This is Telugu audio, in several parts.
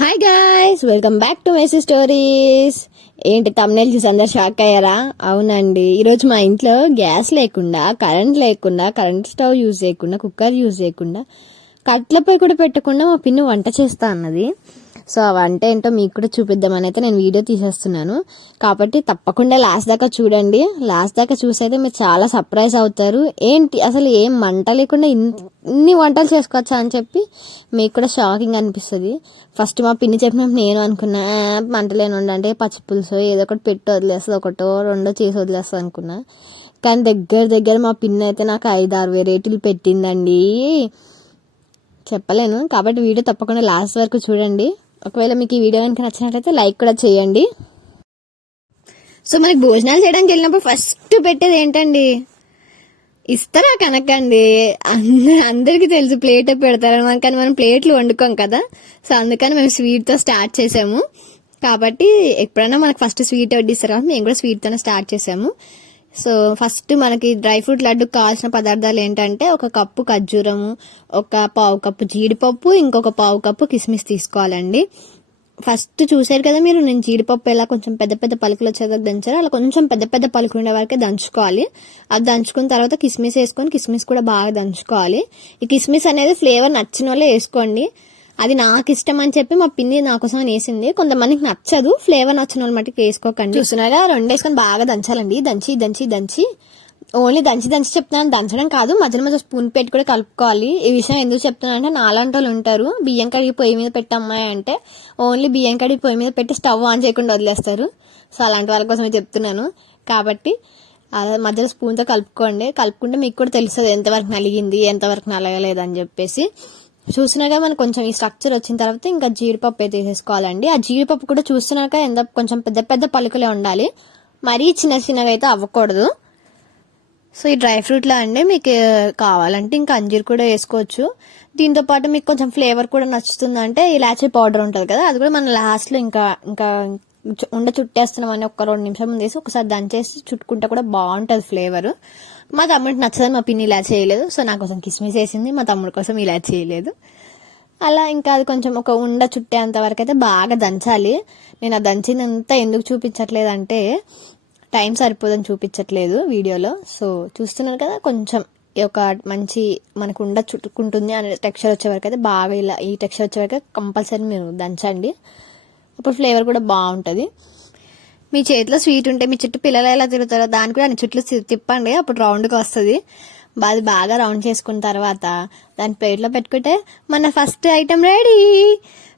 Hi guys, welcome back to messy stories. ఏంటి తమ్నెయిల్ చూసి అందరు షాక్ అయ్యారా? అవునండి, ఈరోజు మా ఇంట్లో గ్యాస్ లేకుండా, కరెంట్ స్టవ్ యూజ్ చేయకుండా, కుక్కర్ యూజ్ చేయకుండా, కట్లపై కూడా పెట్టకుండా మా పిన్ని వంట చేస్తా అన్నది. సో ఆ వంట ఏంటో మీకు కూడా చూపిద్దామని అయితే నేను వీడియో తీసేస్తున్నాను. కాబట్టి తప్పకుండా లాస్ట్ దాకా చూడండి. లాస్ట్ దాకా చూసైతే మీరు చాలా సర్ప్రైజ్ అవుతారు. ఏంటి అసలు ఏం వంట లేకుండా ఇన్ని వంటలు చేసుకోవచ్చా అని చెప్పి మీకు కూడా షాకింగ్ అనిపిస్తుంది. ఫస్ట్ మా పిన్ని చెప్పినప్పుడు నేను అనుకున్నా వంటలేని అంటే పచ్చి పులుసు ఏదో ఒకటి పెట్టి వదిలేస్తుంది, ఒకటో రెండో చేసి వదిలేస్తుంది అనుకున్నా. కానీ దగ్గర మా పిన్ని అయితే నాకు 5-6 వెరైటీలు పెట్టిందండి. చెప్పలేను. కాబట్టి వీడియో తప్పకుండా లాస్ట్ వరకు చూడండి. ఒకవేళ మీకు ఈ వీడియో కనుక నచ్చినట్లయితే లైక్ కూడా చేయండి. సో మనకి భోజనాలు చేయడానికి వెళ్ళినప్పుడు ఫస్ట్ పెట్టేది ఏంటండి? ఇస్తారా కనకండి. అందరికీ తెలుసు ప్లేట్ పెడతారు, కానీ మనం ప్లేట్లు వండుకోం కదా. సో అందుకని మేము స్వీట్తో స్టార్ట్ చేసాము. కాబట్టి ఎప్పుడైనా మనకు ఫస్ట్ స్వీట్ వడ్డిస్తారు కాబట్టి మేము కూడా స్వీట్తోనే స్టార్ట్ చేసాము. సో ఫస్ట్ మనకి డ్రై ఫ్రూట్ లడ్డుకు కావాల్సిన పదార్థాలు ఏంటంటే 1 కప్పు ఖర్జూరము, 1 పావు కప్పు జీడిపప్పు, ఇంకొక పావు కప్పు కిస్మిస్ తీసుకోవాలండి. ఫస్ట్ చూసారు కదా మీరు, నేను జీడిపప్పు ఎలా కొంచెం పెద్ద పలుకులు వచ్చేదాకా దంచారు, అలా కొంచెం పెద్ద పలుకులు ఉండే వరకే దంచుకోవాలి. అది దంచుకున్న తర్వాత కిస్మిస్ వేసుకొని కిస్మిస్ కూడా బాగా దంచుకోవాలి. ఈ కిస్మిస్ అనేది ఫ్లేవర్ నచ్చిన వాళ్ళే వేసుకోండి. అది నాకు ఇష్టం అని చెప్పి మా పిన్ని నా కోసం వేసింది. కొంతమందికి నచ్చదు, ఫ్లేవర్ నచ్చిన వాళ్ళు మటుకు వేసుకోకండి. చూస్తున్నారా, 2 వేసుకొని బాగా దంచాలండి. దంచి ఓన్లీ దంచి చెప్తున్నాను, దంచడం కాదు, మధ్య స్పూన్ పెట్టి కూడా కలుపుకోవాలి. ఈ విషయం ఎందుకు చెప్తున్నాను అంటే, నాలాంటి వాళ్ళు ఉంటారు బియ్యం కడిగి పొయ్యి మీద పెట్టమ్మాయి అంటే ఓన్లీ బియ్యం కడిగి పొయ్యి మీద పెట్టి స్టవ్ ఆన్ చేయకుండా వదిలేస్తారు. సో అలాంటి వాళ్ళ కోసమే చెప్తున్నాను. కాబట్టి మధ్యలో స్పూన్తో కలుపుకుంటే మీకు కూడా తెలుస్తుంది ఎంతవరకు నలిగింది, ఎంతవరకు నలగలేదు అని చెప్పేసి. చూసినాక మనకు కొంచెం ఈ స్ట్రక్చర్ వచ్చిన తర్వాత ఇంకా జీడిపప్పు అయితే తీసేసుకోవాలండి. ఆ జీడిపప్పు కూడా చూసినాక కొంచెం పెద్ద పలుకులే ఉండాలి, మరీ చిన్నగా అయితే అవ్వకూడదు. సో ఈ డ్రై ఫ్రూట్లో అండి మీకు కావాలంటే ఇంకా అంజీర్ కూడా వేసుకోవచ్చు. దీంతో పాటు మీకు కొంచెం ఫ్లేవర్ కూడా నచ్చుతుందంటే ఇలాచీ పౌడర్ ఉంటుంది కదా, అది కూడా మనం లాస్ట్లో ఇంకా చుట్టేస్తున్నామని 1-2 నిమిషాల ముందు వేసి ఒకసారి దంచేసి చుట్టుకుంటే కూడా బాగుంటుంది ఫ్లేవర్. మా తమ్ముడికి నచ్చదని మా పిన్ని ఇలా చేయలేదు. సో నా కోసం కిస్మిస్ వేసింది, మా తమ్ముడి కోసం ఇలా చేయలేదు. అలా ఇంకా అది కొంచెం ఒక చుట్టేంత వరకు అయితే బాగా దంచాలి. నేను ఆ దంచిందంతా ఎందుకు చూపించట్లేదు అంటే టైం సరిపోదని చూపించట్లేదు వీడియోలో. సో చూస్తున్నారు కదా, కొంచెం ఒక మంచి మనకు చుట్టుకుంటుంది అనే టెక్స్చర్ వచ్చే వరకు అయితే బాగా ఇలా ఈ టెక్స్చర్ వచ్చే వరకు కంపల్సరీ మీరు దంచండి. అప్పుడు ఫ్లేవర్ కూడా బాగుంటుంది. మీ చేతిలో స్వీట్ ఉంటే మీ చుట్టూ పిల్లలు ఎలా తిరుగుతారో దాని కూడా అన్ని చుట్లు తిప్పండి, అప్పుడు రౌండ్గా వస్తుంది. అది బాగా రౌండ్ చేసుకున్న తర్వాత దాని ప్లేట్లో పెట్టుకుంటే మన ఫస్ట్ ఐటెం రెడీ.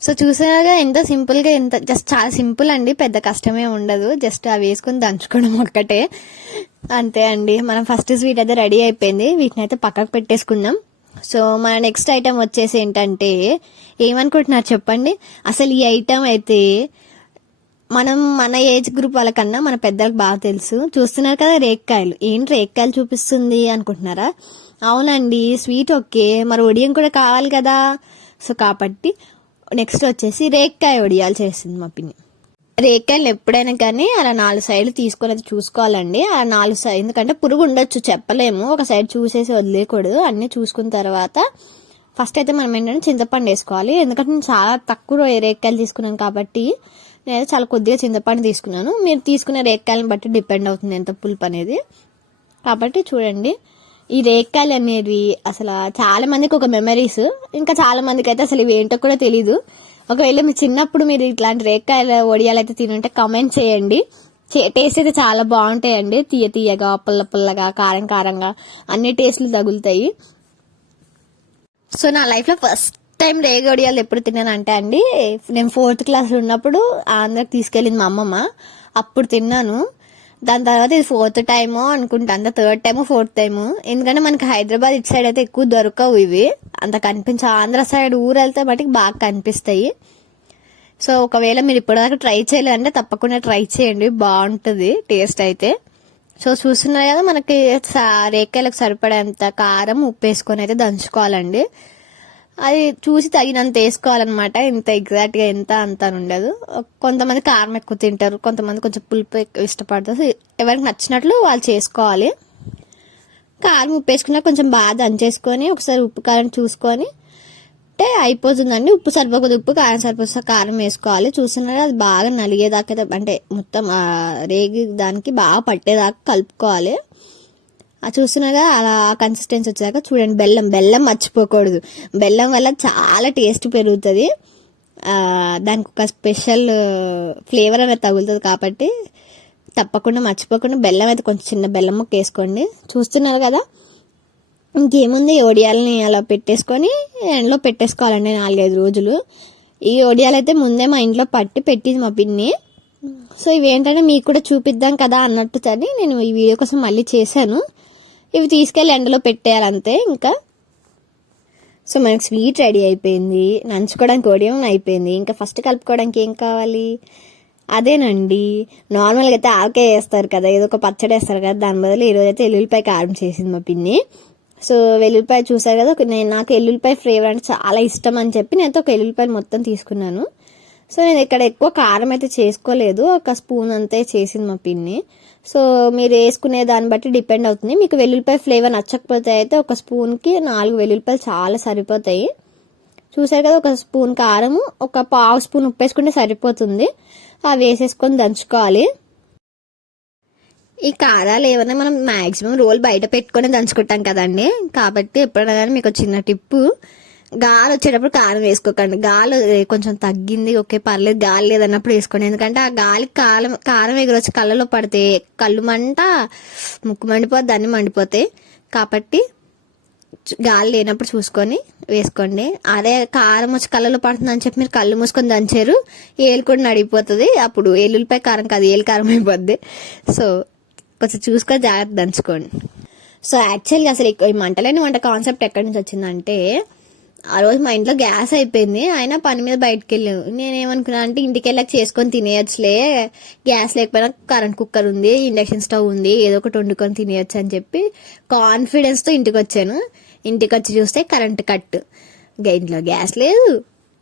సో చూసాగా ఎంత సింపుల్గా, జస్ట్ చాలా సింపుల్ అండి, పెద్ద కష్టమే ఉండదు. జస్ట్ అవి వేసుకుని దంచుకోవడం ఒక్కటే, అంతే అండి. మనం ఫస్ట్ స్వీట్ అయితే రెడీ అయిపోయింది. వీటిని అయితే పక్కకు పెట్టేసుకుందాం. సో మన నెక్స్ట్ ఐటెం వచ్చేసి ఏంటంటే, ఏమనుకుంటున్నారు చెప్పండి? అసలు ఈ ఐటెం అయితే మన ఏజ్ గ్రూప్ వాళ్ళకన్నా మన పెద్దలకు బాగా తెలుసు. చూస్తున్నారు కదా, రేక్కాయలు. ఏంటి రేక్కాయలు చూపిస్తుంది అనుకుంటున్నారా? అవునండి, స్వీట్ ఓకే, మరి ఒడియం కూడా కావాలి కదా. సో కాబట్టి నెక్స్ట్ వచ్చేసి రేక్కాయ ఒడియాలు చేస్తుంది మా పిన్ని. రేక్కాయలు ఎప్పుడైనా కానీ అలా 4 సైడ్లు తీసుకొని అది చూసుకోవాలండి. ఆ 4 సైడ్, ఎందుకంటే పురుగు ఉండొచ్చు, చెప్పలేము. ఒక సైడ్ చూసేసి వదిలేయకూడదు. అన్నీ చూసుకున్న తర్వాత ఫస్ట్ అయితే మనం ఏంటంటే చింతపండు వేసుకోవాలి. ఎందుకంటే నేను చాలా తక్కువ రేక్కాయలు తీసుకున్నాను కాబట్టి నేను చాలా కొద్దిగా చింతపండు తీసుకున్నాను. మీరు తీసుకునే రేక్కాయలను బట్టి డిపెండ్ అవుతుంది ఎంత పులుపు అనేది. కాబట్టి చూడండి, ఈ రేక్కాయలు అనేవి అసలు చాలా మందికి ఒక మెమరీస్, ఇంకా చాలా మందికి అయితే అసలు ఇవి ఏంటో కూడా తెలీదు. ఒకవేళ మీ చిన్నప్పుడు మీరు ఇట్లాంటి రేక్కాయల వడియాలు అయితే తినుంటే కామెంట్ చేయండి. టేస్ట్ అయితే చాలా బాగుంటాయండి, తీయగా, పుల్లగా, కారంగా అన్ని టేస్ట్లు తగులుతాయి. సో నా లైఫ్లో ఫస్ట్ టైం రేగొడియాలు ఎప్పుడు తిన్నానంటే అండి, నేను 4th క్లాస్లో ఉన్నప్పుడు ఆంధ్రాకి తీసుకెళ్ళింది మా అమ్మమ్మ, అప్పుడు తిన్నాను. దాని తర్వాత ఇది 4th టైమో అనుకుంటా, 3rd టైమో 4th టైమో. ఎందుకంటే మనకి హైదరాబాద్ ఇటు సైడ్ అయితే ఎక్కువ దొరకవు ఇవి, అంత కనిపించవు. ఆంధ్ర సైడ్ ఊరు వెళ్తే బట్టి బాగా కనిపిస్తాయి. సో ఒకవేళ మీరు ఇప్పటిదాకా ట్రై చేయలేదంటే తప్పకుండా ట్రై చేయండి, బాగుంటుంది టేస్ట్ అయితే. సో చూస్తున్నారు కదా, మనకి రేక్కాయలకు సరిపడేంత కారం, ఉప్పు వేసుకొని అయితే దంచుకోవాలండి. అది చూసి తగినంత వేసుకోవాలన్నమాట. ఇంత ఎగ్జాక్ట్గా ఎంత అంత ఉండదు. కొంతమంది కారం ఎక్కువ తింటారు, కొంతమంది కొంచెం పులుపు ఎక్కువ ఇష్టపడతారు. ఎవరికి నచ్చినట్లు వాళ్ళు చేసుకోవాలి. కారం ఉప్పు వేసుకున్నా కొంచెం బాగా దంచేసుకొని ఒకసారి ఉప్పు కారం చూసుకొని ఉంటే అయిపోతుందండి. ఉప్పు సరిపోతుంది ఉప్పు, కారం సరిపోతే కారం వేసుకోవాలి. చూస్తున్నారా అది బాగా నలిగేదాకా అంటే మొత్తం రేగి దానికి బాగా పట్టేదాకా కలుపుకోవాలి. చూస్తున్నాగా అలా కన్సిస్టెన్సీ వచ్చేదాకా చూడండి. బెల్లం మర్చిపోకూడదు. బెల్లం వల్ల చాలా టేస్ట్ పెరుగుతుంది. దానికి ఒక స్పెషల్ ఫ్లేవర్ అనేది తగులుతుంది కాబట్టి తప్పకుండా మర్చిపోకుండా బెల్లం అయితే కొంచెం చిన్న బెల్లం ముక్క వేసుకోండి. చూస్తున్నారు కదా, ఇంకేముంది ఒడియాలని అలా పెట్టేసుకొని ఎండలో పెట్టేసుకోవాలండి 4-5 రోజులు. ఈ ఒడియాలు అయితే ముందే మా ఇంట్లో పట్టి పెట్టింది మా పిన్ని. సో ఇవేంటంటే మీకు కూడా చూపిద్దాం కదా అన్నట్టు అని నేను ఈ వీడియో కోసం మళ్ళీ చేశాను. ఇవి తీసుకెళ్ళి ఎండలో పెట్టేయాలంతే ఇంకా. సో మనకి స్వీట్ రెడీ అయిపోయింది, నంచుకోవడానికి ఒడియం అయిపోయింది. ఇంకా ఫస్ట్ కలుపుకోవడానికి ఏం కావాలి, అదేనండి నార్మల్గా అయితే ఆవకాయ వేస్తారు కదా, ఏదో ఒక పచ్చడి వేస్తారు కదా, దాని బదులు ఈరోజు అయితే ఎల్లుల్లిపాయ కారం చేసింది మా పిన్ని. సో వెల్లుల్లిపాయ చూసారు కదా, నాకు ఎల్లుల్లిపాయ ఫ్లేవర్ అంటే చాలా ఇష్టం అని చెప్పి నేనైతే ఒక ఎల్లుల్లిపాయలు మొత్తం తీసుకున్నాను. సో నేను ఇక్కడ ఎక్కువ కారం అయితే చేసుకోలేదు, ఒక స్పూన్ అంతే చేసింది మా పిన్ని. సో మీరు వేసుకునే దాన్ని బట్టి డిపెండ్ అవుతుంది. మీకు వెల్లుల్లిపాయ ఫ్లేవర్ నచ్చకపోతే అయితే ఒక స్పూన్కి 4 వెల్లుల్లిపాయలు చాలా సరిపోతాయి. చూసారు కదా, ఒక స్పూన్ కారము, ఒక 1/2 స్పూన్ ఉప్పు వేసుకుంటే సరిపోతుంది. అవి వేసేసుకొని దంచుకోవాలి. ఈ కారాలు ఏమైనా మనం మాక్సిమం రోల్ బయట పెట్టుకొని దంచుకుంటాం కదండి, కాబట్టి ఎప్పుడైనా కానీ మీకు చిన్న టిప్పు, గాలి వచ్చేటప్పుడు కారం వేసుకోకండి. గాలి కొంచెం తగ్గింది ఓకే పర్లేదు, గాలి లేదన్నప్పుడు వేసుకోండి. ఎందుకంటే ఆ గాలికి కారం ఎగురొచ్చి కళ్ళలో పడితే కళ్ళు మంట, ముక్కు మండిపోతే అన్ని మండిపోతాయి. కాబట్టి గాలి లేనప్పుడు చూసుకొని వేసుకోండి. అదే కారం వచ్చి కళ్ళలో పడుతుందని చెప్పి మీరు కళ్ళు మూసుకొని దంచారు, ఏలు కూడా నడిగిపోతుంది. అప్పుడు ఎల్లుల్లిపాయ కారం కాదు, ఏలు కారం అయిపోద్ది. సో కొంచెం చూసుకొని జాగ్రత్త దంచుకోండి. సో యాక్చువల్గా అసలు ఈ మంటలేని వంట కాన్సెప్ట్ ఎక్కడి నుంచి వచ్చిందంటే, ఆ రోజు మా ఇంట్లో గ్యాస్ అయిపోయింది, అయినా పని మీద బయటకు వెళ్ళాను. నేనేమనుకున్నా అంటే ఇంటికి వెళ్ళాక చేసుకొని తినేయచ్చులే, గ్యాస్ లేకపోయినా కరెంట్ కుక్కర్ ఉంది, ఇండక్షన్ స్టవ్ ఉంది, ఏదో ఒకటి వండుకొని తినేయచ్చు అని చెప్పి కాన్ఫిడెన్స్తో ఇంటికి వచ్చాను. ఇంటికి వచ్చి చూస్తే కరెంట్ కట్. ఇంట్లో గ్యాస్ లేదు,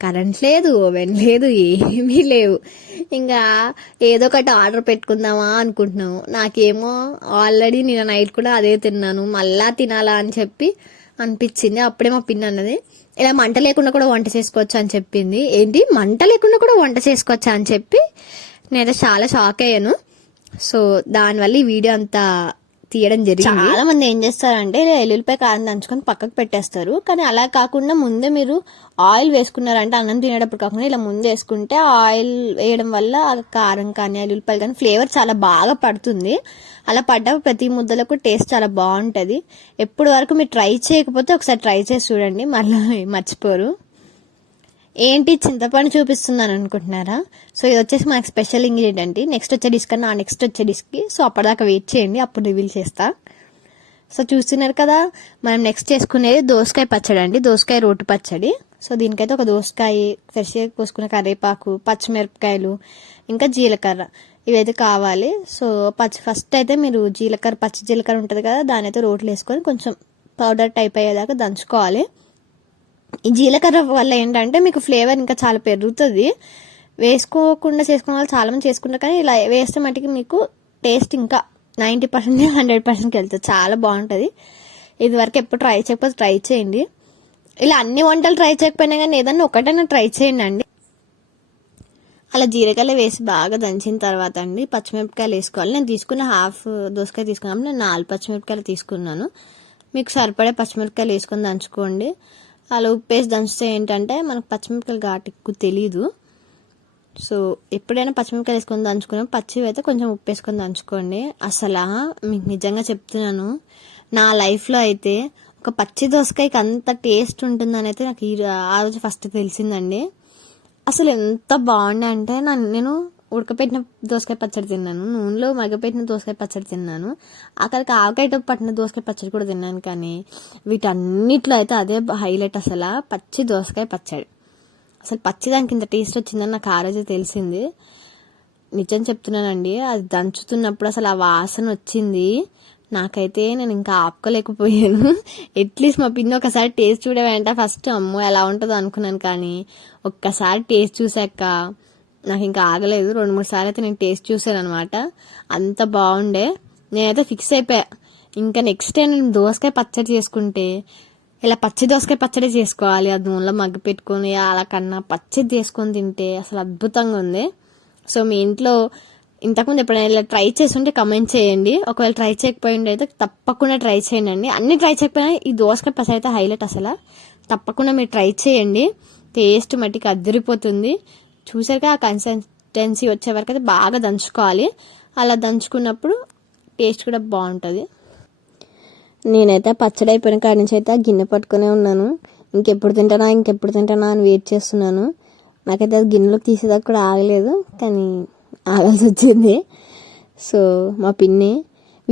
కరెంట్ లేదు, ఓవెన్ లేదు, ఏమీ లేవు. ఇంకా ఏదో ఒకటి ఆర్డర్ పెట్టుకుందామా అనుకుంటున్నాము. నాకేమో ఆల్రెడీ నేను నైట్ కూడా అదే తిన్నాను, మళ్ళా తినాలా అని చెప్పి అనిపించింది. అప్పుడే మా పిన్ని అన్నది, ఇలా మంట లేకుండా కూడా వంట చేసుకోవచ్చు అని చెప్పింది. ఏంటి మంట లేకుండా కూడా వంట చేసుకోవచ్చా అని చెప్పి నేనైతే చాలా షాక్ అయ్యాను. సో దానివల్ల ఈ వీడియో అంతా తీయడం జరిగింది. చాలా మంది ఏం చేస్తారంటే ఎల్లుల్లిపాయ కారం దంచుకొని పక్కకు పెట్టేస్తారు, కానీ అలా కాకుండా ముందే మీరు ఆయిల్ వేసుకున్నారంటే అన్నం తినేటప్పుడు కాకుండా ఇలా ముందే వేసుకుంటే ఆయిల్ వేయడం వల్ల కారం కానీ ఎల్లుల్లిపాయలు కానీ ఫ్లేవర్ చాలా బాగా పడుతుంది. అలా పడ్డ ప్రతి ముద్దలకు టేస్ట్ చాలా బాగుంటుంది. ఎప్పుడు వరకు మీరు ట్రై చేయకపోతే ఒకసారి ట్రై చేసి చూడండి, మళ్ళీ మర్చిపోరు. ఏంటి చింతపండు చూపిస్తున్నాను అనుకుంటున్నారా? సో ఇది వచ్చేసి మనకు స్పెషల్ ఇంగ్రీడియంట్. నెక్స్ట్ వచ్చే డిష్ కన్నా నెక్స్ట్ వచ్చే డిష్కి, సో అప్పటిదాకా వెయిట్ చేయండి, అప్పుడు రివీల్ చేస్తా. సో చూస్తున్నారు కదా, మనం నెక్స్ట్ చేసుకునేది దోసకాయ పచ్చడి అండి, దోసకాయ రోటి పచ్చడి. సో దీనికైతే ఒక దోసకాయ, ఫ్రెష్గా కోసుకున్న కరివేపాకు, పచ్చిమిరపకాయలు, ఇంకా జీలకర్ర ఇవైతే కావాలి. సో ఫస్ట్ అయితే మీరు పచ్చి జీలకర్ర ఉంటుంది కదా, దాని అయితే రోట్లు వేసుకొని కొంచెం పౌడర్ టైప్ అయ్యేదాకా దంచుకోవాలి. ఈ జీలకర్ర వల్ల ఏంటంటే మీకు ఫ్లేవర్ ఇంకా చాలా పెరుగుతుంది. వేసుకోకుండా చేసుకున్న వాళ్ళు చాలా మంది చేసుకుంటారు, కానీ ఇలా వేస్తే మటుకి మీకు టేస్ట్ ఇంకా 90% 100%కి వెళ్తుంది, చాలా బాగుంటుంది. ఇది వరకు ఎప్పుడు ట్రై చేయకపోతే ట్రై చేయండి. ఇలా అన్ని వంటలు ట్రై చేయకపోయినా కానీ ఏదన్నా ఒకటైనా ట్రై చేయండి అండి. అలా జీలకర్ర వేసి బాగా దంచిన తర్వాత అండి పచ్చిమిరపకాయలు వేసుకోవాలి. నేను తీసుకున్న హాఫ్ దోసకాయ తీసుకున్నాను, నేను 4 పచ్చిమిరపకాయలు తీసుకున్నాను. మీకు సరిపడే పచ్చిమిరపకాయలు వేసుకొని దంచుకోండి. అలా ఉప్పు వేసి దంచితే ఏంటంటే మనకు పచ్చిమిరపకాయలు ఘాటు ఎక్కువ తెలీదు. సో ఎప్పుడైనా పచ్చిమిరపకాయలు వేసుకొని దంచుకున్నాం, పచ్చివి అయితే కొంచెం ఉప్పు వేసుకొని దంచుకోండి. అసలు మీకు నిజంగా చెప్తున్నాను, నా లైఫ్లో అయితే ఒక పచ్చి దోసకాయకి అంత టేస్ట్ ఉంటుందని అయితే నాకు ఆ రోజు ఫస్ట్ తెలిసిందండి. అసలు ఎంత బాగుండే అంటే నేను ఉడకపెట్టిన దోసకాయ పచ్చడి తిన్నాను, నూనెలో మగ్గపెట్టిన దోసకాయ పచ్చడి తిన్నాను, అక్కడికి ఆవకాయతో పట్టిన దోసకాయ పచ్చడి కూడా తిన్నాను. కానీ వీటన్నిటిలో అయితే అదే హైలైట్, అసలు పచ్చి దోసకాయ పచ్చడి. అసలు పచ్చి దానికి ఇంత టేస్ట్ వచ్చిందని నాకు ఆ రోజే తెలిసింది. నిజం చెప్తున్నానండి, అది దంచుతున్నప్పుడు అసలు ఆ వాసన వచ్చింది నాకైతే, నేను ఇంకా ఆపుకోలేకపోయాను. అట్లీస్ట్ మా పిన్ని ఒకసారి టేస్ట్ చూడవేంట, ఫస్ట్ అమ్మో ఎలా ఉంటుందో అనుకున్నాను, కానీ ఒక్కసారి టేస్ట్ చూసాక నాకు ఇంకా ఆగలేదు. 2-3 సార్లు అయితే నేను టేస్ట్ చూసాను అనమాట, అంత బాగుండే. నేనైతే ఫిక్స్ అయిపోయా, ఇంకా నెక్స్ట్ టైం నేను దోసకాయ పచ్చడి చేసుకుంటే ఇలా పచ్చి దోసకాయ పచ్చడి చేసుకోవాలి, అది నూనెలో మగ్గి పెట్టుకొని అలా కన్నా పచ్చిది చేసుకొని తింటే అసలు అద్భుతంగా ఉంది. సో మీ ఇంట్లో ఇంతకుముందు ఎప్పుడైనా ఇలా ట్రై చేస్తుంటే కమెంట్ చేయండి. ఒకవేళ ట్రై చేయకపోయింది అయితే తప్పకుండా ట్రై చేయండి. అన్ని ట్రై చేయకపోయినా ఈ దోసకాయ పచ్చడి అయితే హైలైట్. అసలు తప్పకుండా మీరు ట్రై చేయండి, టేస్ట్ మట్టికి అదిరిపోతుంది. చూసాక ఆ కన్సిస్టెన్సీ వచ్చే వరకు అయితే బాగా దంచుకోవాలి. అలా దంచుకున్నప్పుడు టేస్ట్ కూడా బాగుంటుంది. నేనైతే పచ్చడి అయిపోయిన కాడి నుంచి అయితే గిన్నె పట్టుకునే ఉన్నాను. ఇంకెప్పుడు తింటానా అని వెయిట్ చేస్తున్నాను. నాకైతే అది గిన్నెలోకి తీసేదాకా కూడా ఆగలేదు, కానీ ఆగాల్సి వచ్చింది. సో మా పిన్ని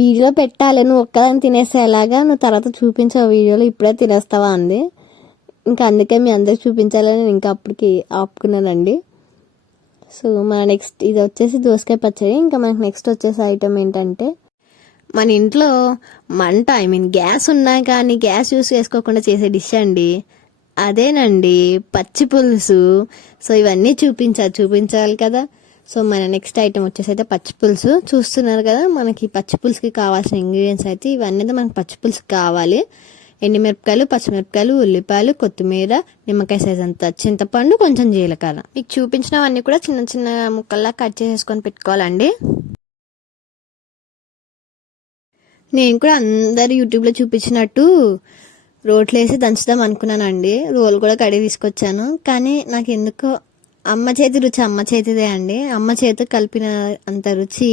వీడియో పెట్టాలి, నువ్వు ఒక్కదాన్ని తినేస్తే ఎలాగా, నువ్వు తర్వాత చూపించావు వీడియోలో, ఇప్పుడే తినేస్తావా అంది. ఇంకా అందుకే మీ అందరికి చూపించాలని నేను ఇంకా అప్పటికి ఆపుకున్నానండి. సో మన నెక్స్ట్ ఇది వచ్చేసి దోసకాయ పచ్చడి. ఇంకా మనకు నెక్స్ట్ వచ్చేసి ఐటమ్ ఏంటంటే, మన ఇంట్లో మంట గ్యాస్ ఉన్నా కానీ గ్యాస్ యూస్ చేసుకోకుండా చేసే డిష్ అండి, అదేనండి పచ్చి పులుసు. సో ఇవన్నీ చూపించాలి కదా. సో మన నెక్స్ట్ ఐటమ్ వచ్చేసి అయితే పచ్చి పులుసు. చూస్తున్నారు కదా, మనకి పచ్చి పులుసుకి కావాల్సిన ఇంగ్రీడియంట్స్ అయితే ఇవన్నీ అయితే మనకి పచ్చి పులుసుకి కావాలి. ఎండుమిరపకాయలు, పచ్చిమిరపకాయలు, ఉల్లిపాయలు, కొత్తిమీర, నిమ్మకాయ సైజ్ అంతా చింతపండు, కొంచెం జీలకర్ర. మీకు చూపించినవన్నీ కూడా చిన్న చిన్న ముక్కల్లా కట్ చేసేసుకొని పెట్టుకోవాలండి. నేను కూడా అందరు యూట్యూబ్లో చూపించినట్టు రోట్లు వేసి దంచుదాం అనుకున్నానండి. రోల్ కూడా కడిగి తీసుకొచ్చాను, కానీ నాకు ఎందుకో అమ్మ చేతిదే అండి. అమ్మ చేతి కలిపిన అంత రుచి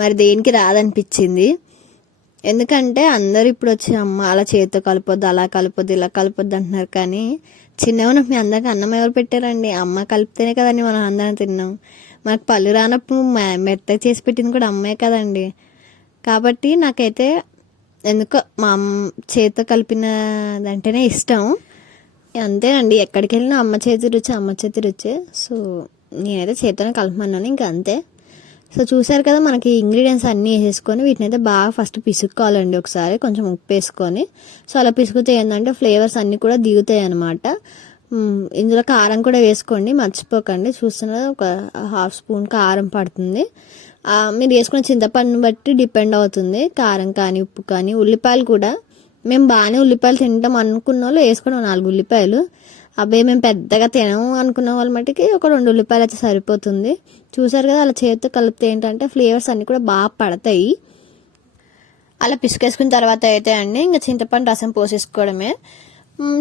మరి దేనికి రాదనిపించింది. ఎందుకంటే అందరూ ఇప్పుడు వచ్చి అమ్మ అలా చేతితో కలపొద్దు, అలా కలపొద్దు, ఇలా కలపొద్దు అంటున్నారు. కానీ చిన్నగా మీ అందరికి అన్నం ఎవరు పెట్టారండి? అమ్మ కలిపితేనే కదండి మనం అందరం తిన్నాం. మనకు పళ్ళు రానప్పుడు మెత్తగా చేసి పెట్టింది కూడా అమ్మే కదండి. కాబట్టి నాకైతే ఎందుకో మా అమ్మ చేతితో కలిపినదంటేనే ఇష్టం. అంతేనండి, ఎక్కడికి వెళ్ళినా అమ్మ చేతి రుచి. సో నేనైతే చేతితోనే కలపమన్నాను, ఇంకా అంతే. సో చూసారు కదా, మనకి ఇంగ్రీడియంట్స్ అన్నీ వేసేసుకొని వీటిని అయితే బాగా ఫస్ట్ పిసుక్కోవాలండి ఒకసారి, కొంచెం ఉప్పు వేసుకొని. సో అలా పిసుకుతే ఏంటంటే ఫ్లేవర్స్ అన్నీ కూడా దిగుతాయి అనమాట. ఇందులో కారం కూడా వేసుకోండి, మర్చిపోకండి. చూస్తున్నది ఒక 1/2 స్పూన్ కారం పడుతుంది. మీరు వేసుకున్న చింతపండుని బట్టి డిపెండ్ అవుతుంది కారం కానీ ఉప్పు కానీ. ఉల్లిపాయలు కూడా మేము బాగానే ఉల్లిపాయలు తింటాం అనుకున్న వాళ్ళు వేసుకోవడం 4 ఉల్లిపాయలు. అబ్బాయి మేము పెద్దగా తినము అనుకున్న వాళ్ళ మట్టికి ఒక 2 ఉల్లిపాయలు అయితే సరిపోతుంది. చూసారు కదా, అలా చేతితో కలిపితే ఏంటంటే ఫ్లేవర్స్ అన్నీ కూడా బాగా పడతాయి. అలా పిసుకేసుకున్న తర్వాత అయితే అండి ఇంకా చింతపండు రసం పోసేసుకోవడమే.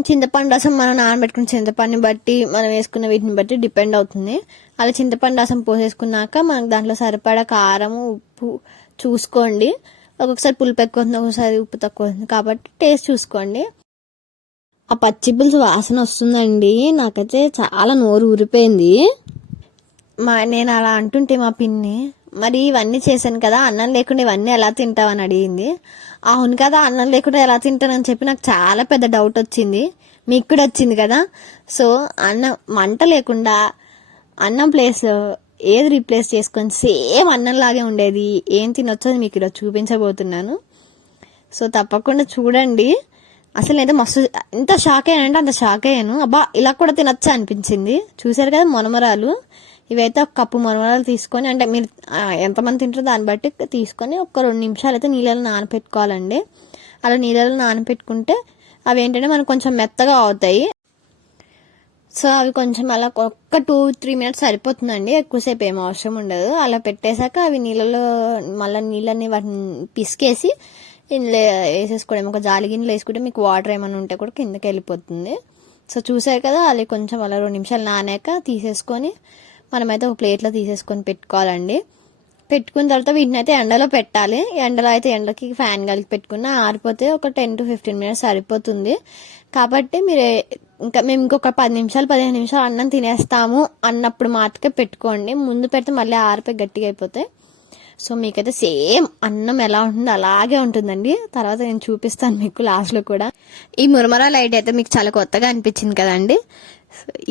చింతపండు రసం మనం నానబెట్టుకున్న చింతపండుని బట్టి, మనం వేసుకున్న వీటిని బట్టి డిపెండ్ అవుతుంది. అలా చింతపండు రసం పోసేసుకున్నాక మనకు దాంట్లో సరిపడా కారం, ఉప్పు చూసుకోండి. ఒక్కొక్కసారి పులుపు ఎక్కువ అవుతుంది, ఒక్కొక్కసారి ఉప్పు తక్కువ అవుతుంది, కాబట్టి టేస్ట్ చూసుకోండి. ఆ పచ్చి పులుసు వాసన వస్తుందండి, నాకైతే చాలా నోరు ఊరిపోయింది. నేను అలా అంటుంటే మా పిన్ని, మరి ఇవన్నీ చేశాను కదా, అన్నం లేకుండా ఇవన్నీ ఎలా తింటావని అడిగింది. అవును కదా, అన్నం లేకుండా ఎలా తింటానని చెప్పి నాకు చాలా పెద్ద డౌట్ వచ్చింది. మీకు కూడా వచ్చింది కదా. సో అన్నం మంట లేకుండా అన్నం ప్లేస్లో ఏది రీప్లేస్ చేసుకొని సేమ్ అన్నంలాగే ఉండేది ఏం తినొచ్చో మీకు ఈరోజు చూపించబోతున్నాను. సో తప్పకుండా చూడండి. అసలు నేనైతే మస్తు ఎంత షాక్ అయ్యానంటే అంత షాక్ అయ్యాను. అబ్బా ఇలా కూడా తినచ్చా అనిపించింది. చూసారు కదా మొనమరాలు, ఇవైతే ఒక కప్పు మొనమరాలు తీసుకొని, అంటే మీరు ఎంతమంది తింటారో దాన్ని బట్టి తీసుకొని ఒక 2 నిమిషాలు అయితే నీళ్ళలో నానపెట్టుకోవాలండి. అలా నీళ్ళలో నానపెట్టుకుంటే అవి ఏంటంటే మనకు కొంచెం మెత్తగా అవుతాయి. సో అవి కొంచెం అలా ఒక్క 2-3 మినిట్స్ సరిపోతుందండి, ఎక్కువసేపు ఏం అవసరం ఉండదు. అలా పెట్టేశాక అవి నీళ్ళలో మళ్ళీ నీళ్ళని వాటిని పిసికేసి ఇందులో వేసేసుకోవడం. ఒక జాలి గిన్నెలో వేసుకుంటే మీకు వాటర్ ఏమైనా ఉంటే కూడా కిందకి వెళ్ళిపోతుంది. సో చూసారు కదా, అది కొంచెం అలా 2 నిమిషాలు నానాక తీసేసుకొని మనమైతే ఒక ప్లేట్లో తీసేసుకొని పెట్టుకోవాలండి. పెట్టుకున్న తర్వాత వీటిని అయితే ఎండలో పెట్టాలి. ఎండలో అయితే ఎండకి ఫ్యాన్ కలిపి పెట్టుకున్నా ఆరిపోతే ఒక 10-15 మినిట్స్ సరిపోతుంది. కాబట్టి మేము ఇంకొక 10 నిమిషాలు 15 నిమిషాలు అన్నం తినేస్తాము అన్నప్పుడు మాత్రమే పెట్టుకోండి. ముందు పెడితే మళ్ళీ ఆరిపోయి గట్టిగా అయిపోతాయి. సో మీకైతే సేమ్ అన్నం ఎలా ఉంటుందో అలాగే ఉంటుందండి. తర్వాత నేను చూపిస్తాను మీకు లాస్ట్లో కూడా. ఈ మురమరా లైట్ అయితే మీకు చాలా కొత్తగా అనిపించింది కదండి.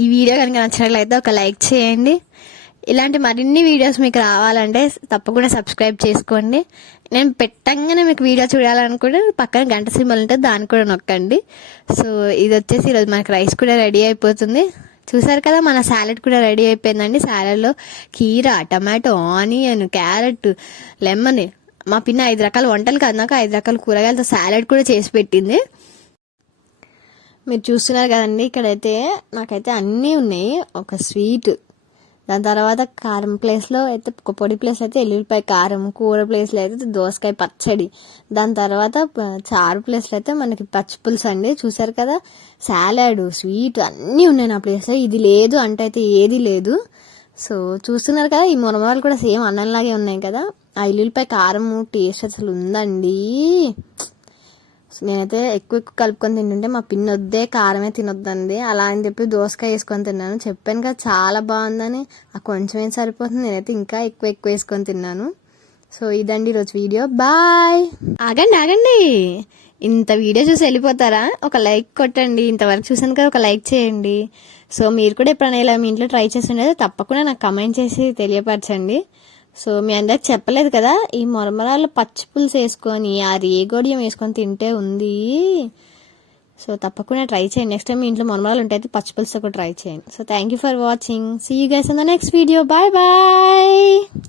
ఈ వీడియో కనుక నచ్చినట్లయితే ఒక లైక్ చేయండి. ఇలాంటి మరిన్ని వీడియోస్ మీకు రావాలంటే తప్పకుండా సబ్స్క్రైబ్ చేసుకోండి. నేను పెట్టంగానే మీకు వీడియో చూడాలనుకుంటే పక్కన గంట సింబల్ ఉంటే దాన్ని కూడా నొక్కండి. సో ఇది వచ్చేసి ఈరోజు మనకి రైస్ కూడా రెడీ అయిపోతుంది. చూసారు కదా, మన సాలెడ్ కూడా రెడీ అయిపోయిందండి. సాలెడ్లో కీరా, టమాటో, ఆనియన్, క్యారెట్, లెమన్, మా పిన్న 5 రకాల వంటలు కన్నాక 5 రకాల కూరగాయలతో సాలెడ్ కూడా చేసి పెట్టింది. మీరు చూస్తున్నారు కదండి, ఇక్కడైతే నాకైతే అన్నీ ఉన్నాయి. ఒక స్వీట్, దాని తర్వాత కారం ప్లేస్లో అయితే ఒక పొడి ప్లేస్ అయితే ఎల్లుల్లిపాయ కారం, కూర ప్లేస్లో అయితే దోసకాయ పచ్చడి, దాని తర్వాత చారు ప్లేస్లో అయితే మనకి పచ్చి పులుసు అండి. చూసారు కదా, సాలాడ్, స్వీట్ అన్నీ ఉన్నాయి నా ప్లేస్లో. ఇది లేదు అంటే అయితే ఏది లేదు. సో చూస్తున్నారు కదా, ఈ మురమరాలు కూడా సేమ్ అన్నంలాగే ఉన్నాయి కదా. ఆ ఎల్లుల్లిపాయ కారం టేస్ట్ అసలు ఉందండి. నేనైతే ఎక్కువ కలుపుకొని తింటుంటే మా పిన్ని వద్దే కారమే తినొద్దండి అలా అని చెప్పి దోసకాయ వేసుకొని తిన్నాను. చెప్పాను కదా చాలా బాగుందని. ఆ కొంచెం ఏం సరిపోతుంది, నేనైతే ఇంకా ఎక్కువ వేసుకొని తిన్నాను. సో ఇదండి ఈరోజు వీడియో. బాయ్. ఆగండి, ఇంత వీడియో చూసి వెళ్ళిపోతారా? ఒక లైక్ కొట్టండి. ఇంతవరకు చూసాను కదా, ఒక లైక్ చేయండి. సో మీరు కూడా ఎప్పుడైనా ఇలా మీ ఇంట్లో ట్రై చేసి ఉండేది తప్పకుండా నాకు కమెంట్ చేసి తెలియపరచండి. సో మీ అందరికి చెప్పలేదు కదా, ఈ మురమరాలు పచ్చి పులుసు వేసుకొని ఆ రేగోడియం వేసుకొని తింటే ఉంది. సో తప్పకుండా ట్రై చేయండి. నెక్స్ట్ టైం మీ ఇంట్లో మురమరాలు ఉంటే అయితే పచ్చి పులుసు కూడా ట్రై చేయండి. So thank you for watching. See you guys in the next video. Bye bye.